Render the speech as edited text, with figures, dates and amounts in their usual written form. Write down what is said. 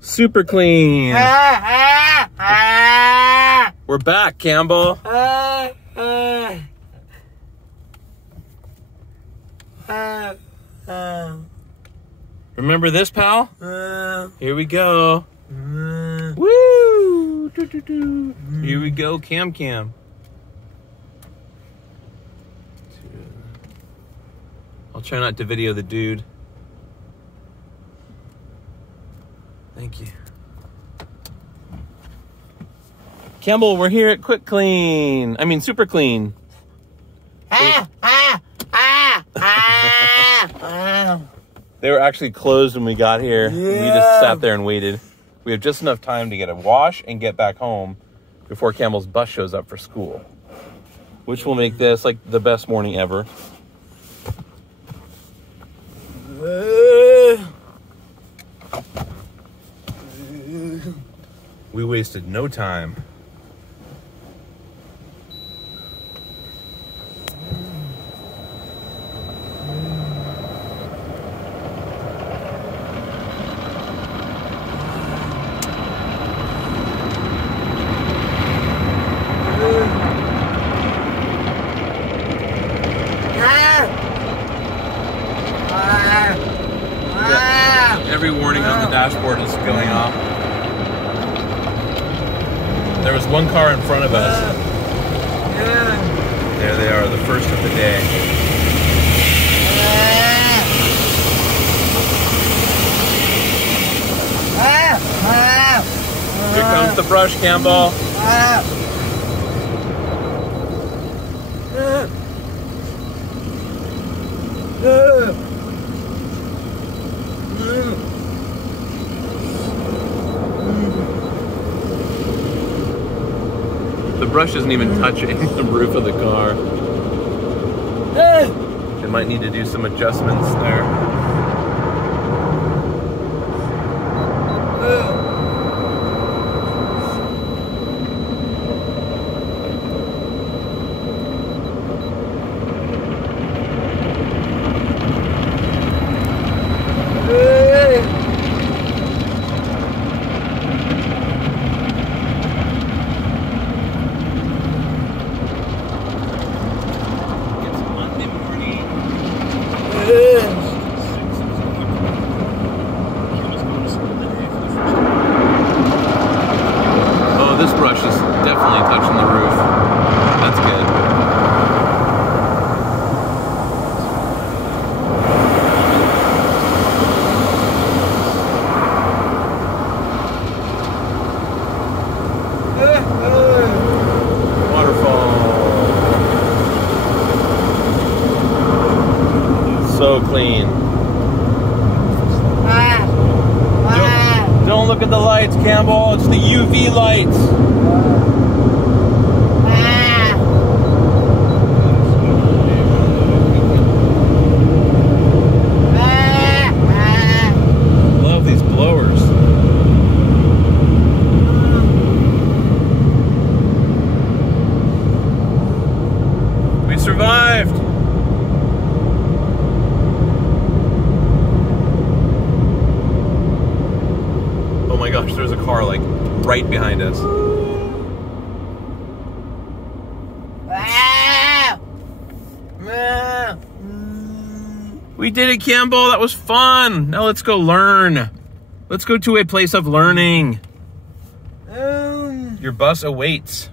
Super clean. We're back, Campbell. Remember this, pal? Here we go. Woo! Here we go, Cam. I'll try not to video the dude. Thank you. Campbell, we're here at Quick Clean. I mean, Super Clean. They were actually closed when we got here. Yeah. We just sat there and waited. We have just enough time to get a wash and get back home before Campbell's bus shows up for school, which will make this like the best morning ever. We wasted no time. Every warning on the dashboard is going off. There was one car in front of us. There they are, the first of the day. Here comes the brush, Campbell. The brush isn't even touching the roof of the car. They might need to do some adjustments there. Oh, this brush is definitely touching the roof. That's good. Waterfall. So clean. Don't look at the lights, Campbell. It's the UV lights. Love these blowers. We survived. Oh my gosh, there's a car like right behind us. We did it, Campbell. That was fun. Now let's go learn. Let's go to a place of learning. Your bus awaits.